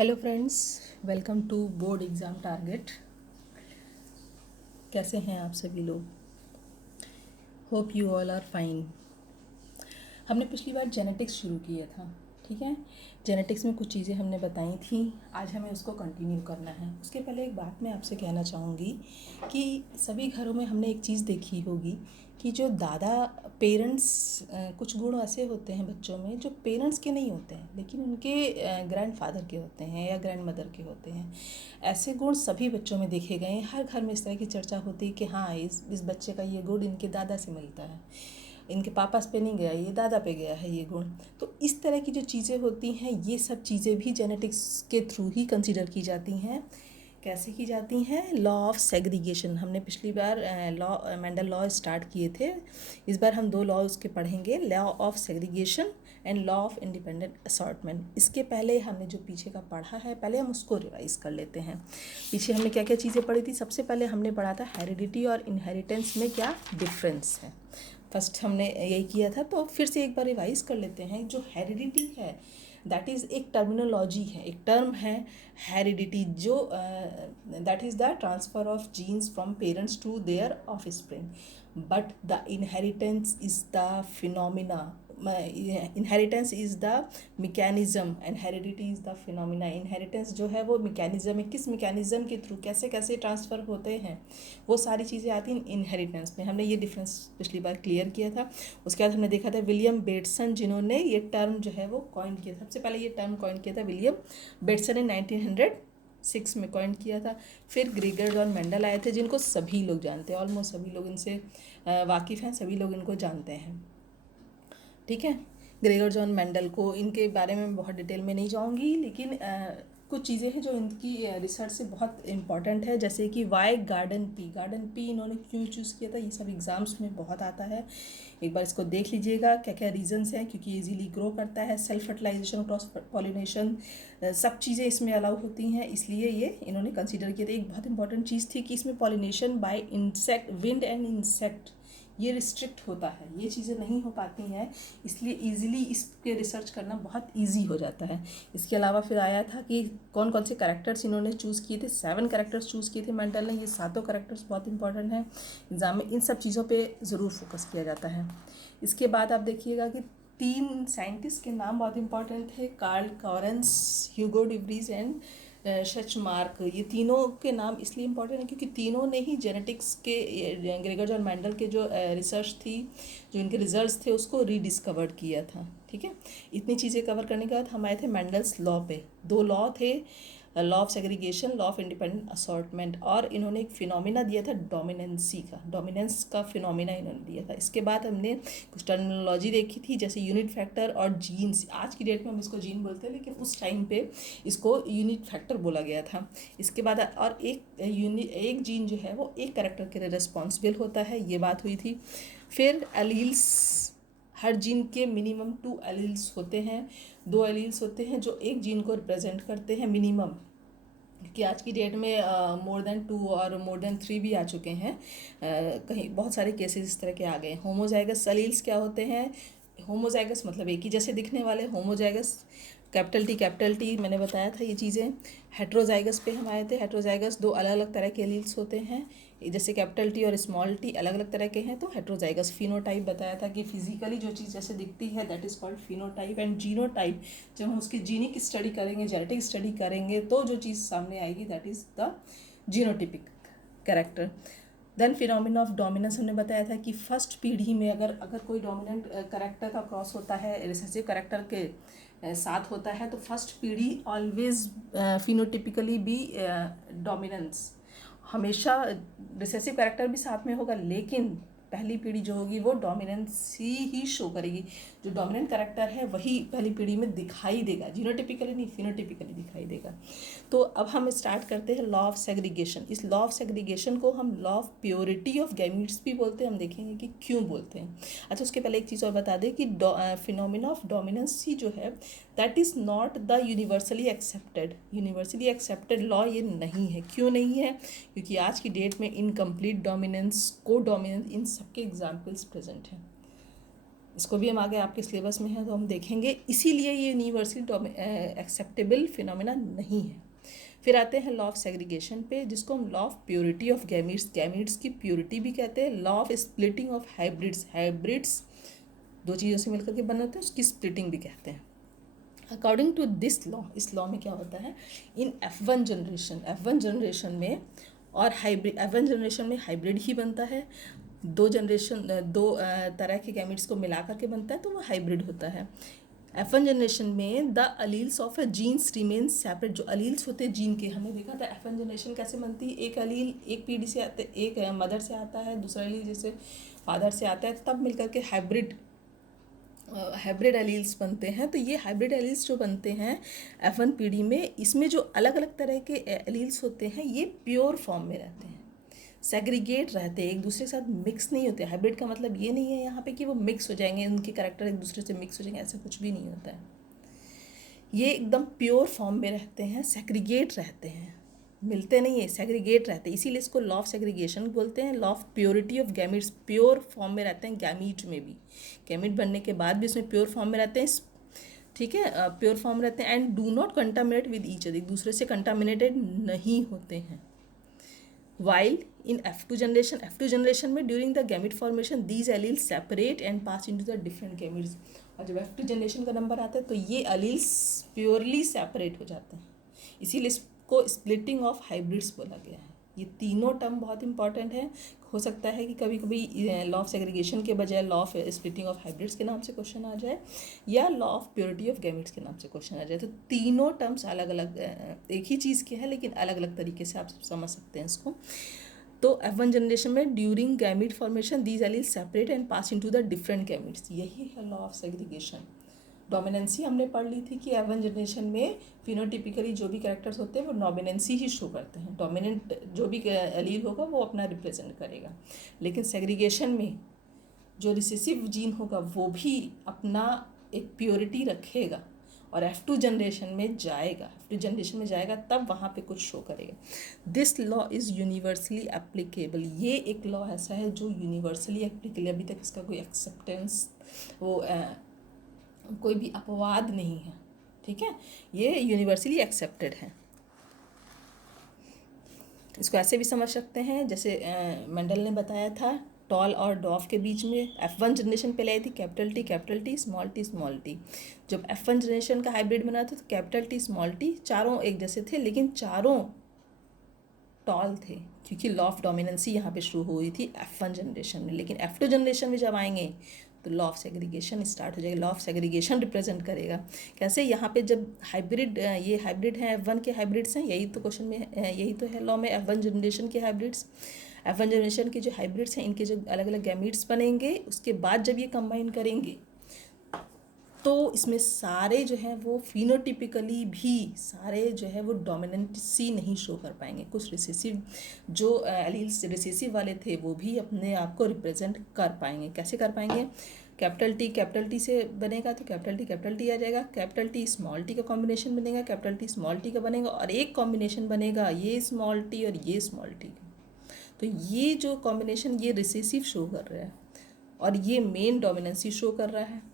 Hello friends, welcome to board exam target. कैसे हैं आप सभी लोग? Hope you all are fine. हमने पिछली बार जेनेटिक्स शुरू किया था, ठीक है। जेनेटिक्स में कुछ चीज़ें हमने बताई थी, आज हमें उसको कंटिन्यू करना है। उसके पहले एक बात मैं आपसे कहना चाहूँगी कि सभी घरों में हमने एक चीज़ देखी होगी कि जो दादा पेरेंट्स, कुछ गुण ऐसे होते हैं बच्चों में जो पेरेंट्स के नहीं होते हैं लेकिन उनके ग्रैंड फादर के होते हैं या ग्रैंड मदर के होते हैं। ऐसे गुण सभी बच्चों में देखे गए हैं। हर घर में इस तरह की चर्चा होती है कि हाँ, इस बच्चे का ये गुण इनके दादा से मिलता है, इनके पापा पे नहीं गया, ये दादा पे गया है ये गुण। तो इस तरह की जो चीज़ें होती हैं, ये सब चीज़ें भी जेनेटिक्स के थ्रू ही कंसीडर की जाती हैं। कैसे की जाती हैं? Law of segregation. हमने पिछली बार मेंडल लॉ स्टार्ट किए थे। इस बार हम दो लॉ उसके पढ़ेंगे, law of segregation and law of independent assortment. इसके पहले हमने जो पीछे का पढ़ा है, पहले हम उसको रिवाइज कर लेते हैं। पीछे हमने क्या क्या चीज़ें पढ़ी थी? सबसे पहले हमने पढ़ा था हेरिडिटी और इनहेरिटेंस में क्या डिफरेंस है। फर्स्ट हमने यही किया था, तो फिर से एक बार रिवाइज कर लेते हैं। जो हेरिडिटी है दैट इज़ एक टर्मिनोलॉजी है, एक टर्म है हेरिडिटी, जो that is the transfer of genes from parents to their offspring. But the inheritance is the phenomena, inheritance is the mechanism and heredity is the phenomena. Inheritance जो है वो mechanism है, किस mechanism के through कैसे कैसे transfer होते हैं, वो सारी चीज़ें आती हैं इनहेरिटेंस में। हमने ये डिफरेंस पिछली बार क्लियर किया था। उसके बाद हमने देखा था विलियम बेटसन, जिन्होंने ये टर्म जो है वो कॉइन किया था। सबसे पहले ये टर्म कॉइन किया था विलियम बेटसन ने 1906 में कॉइन किया था। फिर ग्रेगर जॉन मेंडल आए थे, जिनको सभी लोग जानते हैं, ऑलमोस्ट सभी लोग इनसे वाकिफ़ हैं, सभी लोग इनको जानते हैं, ठीक है। ग्रेगर जॉन मेंडल को, इनके बारे में बहुत डिटेल में नहीं जाऊंगी, लेकिन कुछ चीज़ें हैं जो इनकी रिसर्च से बहुत इंपॉर्टेंट है। जैसे कि why garden pea, garden pea इन्होंने क्यों चूज़ किया था, ये सब एग्ज़ाम्स में बहुत आता है। एक बार इसको देख लीजिएगा क्या क्या रीजंस हैं। क्योंकि इजीली ग्रो करता है, सेल्फ फर्टिलाइजेशन, क्रॉस पॉलिनेशन, सब चीज़ें इसमें अलाउ होती हैं, इसलिए ये इन्होंने कंसिडर किया था। एक बहुत इंपॉर्टेंट चीज़ थी कि इसमें pollination by insect, wind and insect, ये रिस्ट्रिक्ट होता है, ये चीज़ें नहीं हो पाती हैं, इसलिए इजीली इस पे रिसर्च करना बहुत इजी हो जाता है। इसके अलावा फिर आया था कि कौन कौन से कैरेक्टर्स इन्होंने चूज़ किए थे। 7 कैरेक्टर्स चूज़ किए थे मेंडल ने। ये सातों कैरेक्टर्स बहुत इंपॉर्टेंट हैं एग्ज़ाम में, इन सब चीज़ों पे ज़रूर फोकस किया जाता है। इसके बाद आप देखिएगा कि 3 साइंटिस्ट के नाम बहुत इंपॉर्टेंट थे, Carl Correns, Hugo de Vries and Tschermak. ये तीनों के नाम इसलिए इम्पोर्टेंट है क्योंकि तीनों ने ही जेनेटिक्स के, ग्रेगर जॉन मेंडल के जो रिसर्च थी, जो इनके रिजल्ट्स थे, उसको रीडिस्कवर्ड किया था, ठीक है। इतनी चीज़ें कवर करने के बाद हम आए थे मेंडल्स लॉ पे। 2 लॉ थे, law of segregation, law of independent assortment, और इन्होंने एक फिनोमिना दिया था डोमिनेंसी का, डोमिनेंस का फिनोमिना इन्होंने दिया था। इसके बाद हमने कुछ टर्मिनोलॉजी देखी थी, जैसे यूनिट फैक्टर और जीन्स। आज की डेट में हम इसको जीन बोलते हैं, लेकिन उस टाइम पे इसको यूनिट फैक्टर बोला गया था। इसके बाद और एक जीन जो है वो एक कैरेक्टर के लिए रिस्पॉन्सिबल होता है, ये बात हुई थी। फिर एलील्स, हर जीन के मिनिमम 2 एलील्स होते हैं, 2 एलील्स होते हैं जो एक जीन को रिप्रेजेंट करते हैं मिनिमम, कि आज की डेट में मोर देन 2 और मोर देन 3 भी आ चुके हैं। कहीं बहुत सारे केसेस इस तरह के आ गए। होमोजाइगस एलील्स क्या होते हैं? होमोजाइगस मतलब एक ही जैसे दिखने वाले, होमोजाइगस कैपिटल टी मैंने बताया था ये चीज़ें। हेट्रोजाइगस पे हम आए थे। हेट्रोजाइगस 2 अलग अलग तरह के एलील्स होते हैं, जैसे कैपिटल टी और स्मॉल टी अलग अलग तरह के हैं, तो हेट्रोजाइगस। फिनोटाइप बताया था कि फिजिकली जो चीज़ जैसे दिखती है that is called phenotype. And genotype, जब हम उसकी जीनिक स्टडी करेंगे, जेनेटिक स्टडी करेंगे, तो जो चीज़ सामने आएगी that is the genotypic character. Then phenomena of dominance हमने बताया था कि फर्स्ट पीढ़ी में अगर कोई डोमिनेंट करेक्टर का क्रॉस होता है, रिसेसिव करेक्टर के साथ होता है, तो फर्स्ट पीढ़ी ऑलवेज फिनोटिपिकली भी डोमिनेंस, हमेशा रिसेसिव कैरेक्टर भी साथ में होगा, लेकिन पहली पीढ़ी जो होगी वो डोमिनेंस ही शो करेगी। जो डोमिनेंट कैरेक्टर है वही पहली पीढ़ी में दिखाई देगा, जीनोटिपिकली नहीं, फिनोटिपिकली दिखाई देगा। तो अब हम स्टार्ट करते हैं लॉ ऑफ सेग्रीगेशन। इस लॉ ऑफ सेग्रीगेशन को हम law of purity of gametes भी बोलते हैं। हम देखेंगे कि क्यों बोलते हैं। अच्छा, उसके पहले एक चीज़ और बता दें कि फिनोमिना ऑफ डोमिनेंसी जो है that is not the universally accepted law, ये नहीं है। क्यों नहीं है? क्योंकि आज की डेट में इनकम्प्लीट डोमिनेंस, को डोमिनेंस, इन सबके एग्जाम्पल्स प्रेजेंट हैं। इसको भी हम आगे आपके सिलेबस में है तो हम देखेंगे, इसीलिए ये यूनिवर्सली एक्सेप्टेबल फिनोमेना नहीं है। फिर आते हैं लॉ ऑफ सेग्रीगेशन पे, जिसको हम law of purity of gametes, gametes की प्योरिटी भी कहते हैं। Law of splitting of hybrids, hybrids दो चीज़ों से मिलकर के बने होते हैं, उसकी स्प्लिटिंग भी कहते हैं। अकॉर्डिंग टू दिस लॉ, इस लॉ में क्या होता है, इन F1 जनरेशन में और हाइब्रिड, F1 जनरेशन में हाइब्रिड ही बनता है, दो तरह के गैमेट्स को मिला करके बनता है तो वो हाइब्रिड होता है। F1 जनरेशन में the alleles of a genes remain separate, जो अलील्स होते हैं जीन के, हमने देखा था F1 जनरेशन कैसे बनती है, एक अलील एक पीढ़ी से आते, एक मदर से आता है, दूसरा अलील जैसे फादर से आता है, तब मिलकर के हाइब्रिड एलील्स बनते हैं। तो ये हाइब्रिड एलील्स जो बनते हैं F1 पीढ़ी में, इसमें जो अलग अलग तरह के एलील्स होते हैं ये प्योर फॉर्म में रहते हैं, सेग्रीगेट रहते हैं, एक दूसरे के साथ मिक्स नहीं होते। हाइब्रिड का मतलब ये नहीं है यहाँ पे कि वो मिक्स हो जाएंगे, उनके कैरेक्टर एक दूसरे से मिक्स हो जाएंगे, ऐसा कुछ भी नहीं होता है। ये एकदम प्योर फॉर्म में रहते हैं, सेग्रीगेट रहते हैं, मिलते नहीं है, सेग्रीगेट रहते हैं, इसीलिए इसको लॉ ऑफ सेग्रीगेशन बोलते हैं। Law of purity of gametes, pure form में रहते हैं गैमीट में भी, गैमीट बनने के बाद भी उसमें प्योर फॉर्म में रहते हैं, ठीक है, प्योर फॉर्म रहते हैं। And do not contaminate with each other, एक दूसरे से कंटामिनेटेड नहीं होते हैं। वाइल इन F2 जनरेशन में during the gamete formation these alleles separate and pass into the different gametes, और जब F2 जनरेशन का नंबर आता है तो ये एलील्स प्योरली सेपरेट हो जाते हैं, इसीलिए इसको स्प्लिटिंग ऑफ हाइब्रिड्स बोला गया है। ये तीनों टर्म बहुत इंपॉर्टेंट है, हो सकता है कि कभी कभी लॉ ऑफ सेग्रीगेशन के बजाय law of splitting of hybrids के नाम से क्वेश्चन आ जाए, या law of purity of gametes के नाम से क्वेश्चन आ जाए। तो तीनों टर्म्स अलग अलग एक ही चीज़ के हैं, लेकिन अलग अलग तरीके से आप समझ सकते हैं इसको। तो F1 जनरेशन में during gamete formation these alleles separate and pass into the different gametes, यही है लॉ ऑफ सेग्रीगेशन। डोमिनेंसी हमने पढ़ ली थी कि F1 जनरेशन में फिनोटिपिकली जो भी कैरेक्टर्स होते हैं वो डोमिनेंसी ही शो करते हैं, डोमिनेंट जो भी एलील होगा वो अपना रिप्रेजेंट करेगा। लेकिन सेग्रीगेशन में जो रिसेसिव जीन होगा वो भी अपना एक प्योरिटी रखेगा और F2 जनरेशन में जाएगा तब वहाँ पे कुछ शो करेगा। This law is universally applicable, ये एक लॉ ऐसा है जो यूनिवर्सली एप्लीकेबल, अभी तक इसका कोई एक्सेप्टेंस, वो कोई भी अपवाद नहीं है, ठीक है, ये यूनिवर्सली एक्सेप्टेड है। इसको ऐसे भी समझ सकते हैं जैसे मेंडल ने बताया था, टॉल और डॉफ के बीच में F1 जनरेशन पहले आई थी कैपिटल टी स्मॉल टी। जब F1 जनरेशन का हाइब्रिड बना था तो कैपिटल टी स्मॉल टी चारों एक जैसे थे, लेकिन चारों टॉल थे, क्योंकि लॉ ऑफ डोमिनेंसी यहाँ पे शुरू हुई थी F1 जनरेशन में। लेकिन F2 जनरेशन में जब आएंगे तो लॉ ऑफ सेग्रीगेशन स्टार्ट हो जाएगा, लॉ ऑफ सेग्रीगेशन रिप्रेजेंट करेगा। कैसे, यहाँ पे जब हाइब्रिड, ये हाइब्रिड हैं F1 के हाइब्रिड्स हैं, यही तो क्वेश्चन में यही तो है लॉ में, F1 जनरेशन के हाइब्रिड्स, F1 जनरेशन के जो हाइब्रिड्स हैं इनके जो अलग अलग गैमीट्स बनेंगे, उसके बाद जब ये कंबाइन करेंगे तो इसमें सारे जो हैं वो फिनोटिपिकली भी सारे जो है वो डोमिनेंसी नहीं शो कर पाएंगे। कुछ रिसेसिव जो एलील्स रिसेसिव वाले थे वो भी अपने आप को रिप्रेजेंट कर पाएंगे। कैसे कर पाएंगे, कैपिटल टी से बनेगा तो कैपिटल टी आ जाएगा, कैपिटल टी स्मॉल टी का कॉम्बिनेशन बनेगा, कैपिटल टी स्मॉल टी का बनेगा, और एक कॉम्बिनेशन बनेगा ये स्मॉल टी और ये स्मॉल टी का। तो ये जो कॉम्बिनेशन ये रिसेसिव शो कर रहा है और ये मेन डोमिनेंसी शो कर रहा है,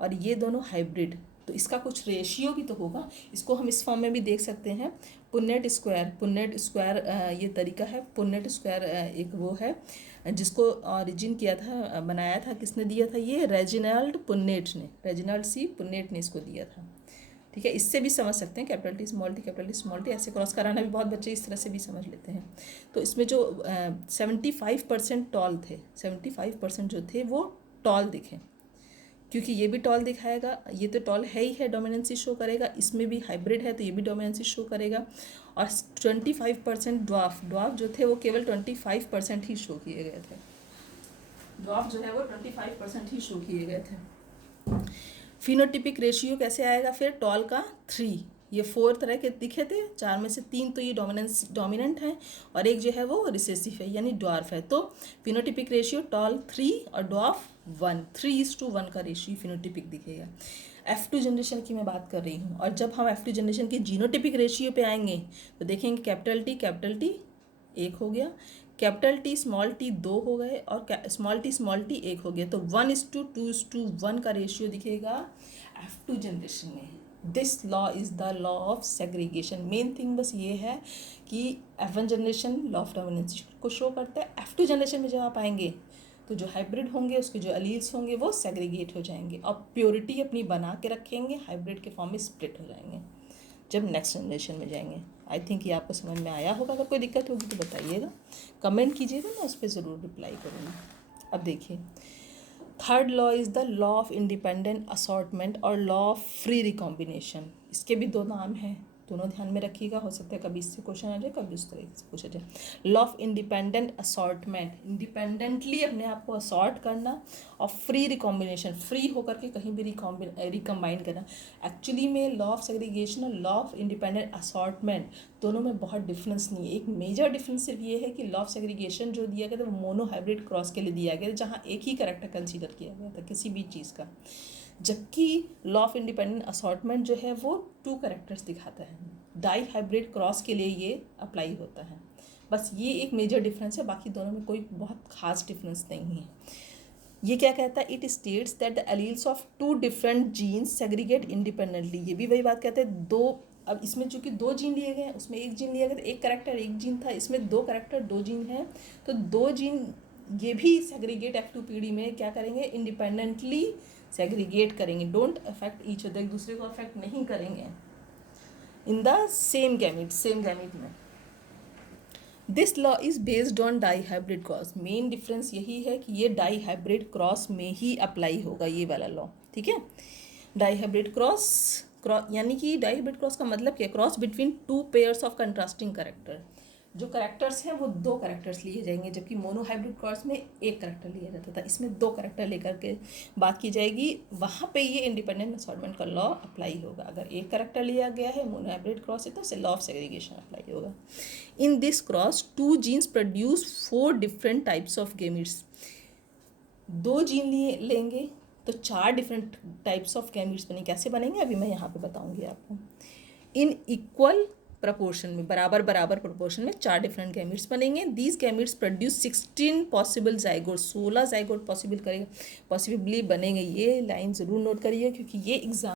और ये दोनों हाइब्रिड, तो इसका कुछ रेशियो भी तो होगा। इसको हम इस फॉर्म में भी देख सकते हैं, पुन्नेट स्क्वायर ये तरीका है। पुन्नेट स्क्वायर एक वो है जिसको ओरिजिन किया था, बनाया था, किसने दिया था, ये रेजिनाल्ड सी पुन्नेट ने इसको दिया था, ठीक है। इससे भी समझ सकते हैं कैपिटल टी स्मॉल टी, ऐसे क्रॉस कराना भी बहुत बच्चे इस तरह से भी समझ लेते हैं। तो इसमें जो 75% टॉल थे, 75% जो थे वो टॉल दिखे, क्योंकि ये भी टॉल दिखाएगा, ये तो टॉल है ही है, डोमिनेंसी शो करेगा, इसमें भी हाइब्रिड है तो ये भी डोमिनेंसी शो करेगा। और 25% ड्वार्फ जो थे वो केवल 25% ही शो किए गए थे, ड्वार्फ जो है वो 25% ही शो किए गए थे। फिनोटिपिक रेशियो कैसे आएगा फिर, टॉल का 3, ये 4 तरह के दिखे थे, 4 में से 3 तो ये डोमिनेंट है और एक जो है वो रिसेसिव है यानी ड्वार्फ है। तो फिनोटिपिक रेशियो टॉल 3 और ड्वार्फ 1, 3:1 का रेशियो फिनोटिपिक दिखेगा। F2 जनरेशन की मैं बात कर रही हूँ, और जब हम F2 जनरेशन की जीनोटिपिक रेशियो पे आएंगे तो देखेंगे कैपिटल टी 1 हो गया, कैपिटल टी स्मॉल टी 2 हो गए और स्मॉल टी 1 हो गया, तो 1:2:1 का रेशियो दिखेगा F2 जनरेशन में। This law is the law of segregation. Main thing बस ये है कि F1 generation law of dominance को शो करता है। F2 जनरेशन में जब आप आएंगे तो जो हाइब्रिड होंगे उसके जो अलील्स होंगे वो सेग्रीगेट हो जाएंगे और प्योरिटी अपनी बना के रखेंगे, हाइब्रिड के फॉर्म में स्प्लिट हो जाएंगे जब नेक्स्ट जनरेशन में जाएंगे। आई थिंक ये आपको समझ में आया होगा। अगर कोई दिक्कत होगी तो बताइएगा, कमेंट कीजिएगा, मैं उस पर ज़रूर रिप्लाई करूँगी। अब देखिए, third law is the law of independent assortment और लॉ ऑफ फ्री रिकॉम्बिनेशन। इसके भी दो नाम हैं, दोनों ध्यान में रखिएगा। हो सकता है कभी इससे क्वेश्चन आ जाए, कभी उस तरीके से पूछा जाए। Law of independent assortment, independently अपने आप को असॉर्ट करना, और फ्री रिकॉम्बिनेशन, फ्री होकर के कहीं भी रिकम्बाइन करना। एक्चुअली में लॉ ऑफ सेग्रीगेशन और लॉ ऑफ इंडिपेंडेंट असॉर्टमेंट दोनों में बहुत डिफरेंस नहीं है। एक मेजर डिफरेंस सिर्फ ये है कि लॉ ऑफ सेग्रीगेशन जो दिया गया था वो मोनो हाइब्रिड क्रॉस के लिए दिया गया था, जहाँ एक ही करेक्टर कंसीडर किया गया था किसी भी चीज़ का, जबकि लॉ ऑफ इंडिपेंडेंट असॉर्टमेंट जो है वो 2 कैरेक्टर्स दिखाता है। डाई हाइब्रिड क्रॉस के लिए ये अप्लाई होता है। बस ये एक मेजर डिफरेंस है, बाकी दोनों में कोई बहुत खास डिफरेंस नहीं है। ये क्या कहता है? It states that the alleles of 2 different genes segregate independently. ये भी वही बात कहते हैं, दो, अब इसमें चूंकि 2 जीन लिए गए हैं, उसमें 1 जीन लिया गया था, 1 करेक्टर 1 जीन था, इसमें 2 करेक्टर 2 जीन है, तो 2 जीन ये भी सेग्रीगेट F2 पीढ़ी में क्या करेंगे? इंडिपेंडेंटली सेग्रीगेट करेंगे, डोंट अफेक्ट ईच अदर, एक दूसरे को अफेक्ट नहीं करेंगे इन द सेम गैमीट में। This law is based on dihybrid cross. Main difference यही है कि ये डाई हाइब्रिड क्रॉस में ही अप्लाई होगा, ये वाला लॉ, ठीक है। डाई हाइब्रिड क्रॉस यानी कि डाई हाइब्रिड क्रॉस का मतलब क्या? Cross between 2 pairs of contrasting character. जो करेक्टर्स हैं वो 2 करेक्टर्स लिए जाएंगे, जबकि मोनो हाइब्रिड क्रॉस में 1 करेक्टर लिया जाता था, इसमें 2 करेक्टर लेकर के बात की जाएगी। वहाँ पे ये इंडिपेंडेंट असॉर्टमेंट का लॉ अप्लाई होगा। अगर 1 करेक्टर लिया गया है मोनो हाइब्रिड क्रॉस है तो उसे लॉ ऑफ सेग्रीगेशन अप्लाई होगा। In this cross 2 genes produce 4 different types of gametes. 2 gene लेंगे तो 4 डिफरेंट टाइप्स ऑफ गैमीट्स बनेंगे। कैसे बनेंगे अभी मैं यहाँ पे बताऊँगी आपको। इन इक्वल प्रपोर्शन में, बराबर प्रपोर्शन में 4 डिफरेंट गैमीट्स बनेंगे। These gametes produce 16 possible zygote, 16 zygote possibly बनेंगे। ये लाइन ज़रूर नोट करिए क्योंकि ये एग्जाम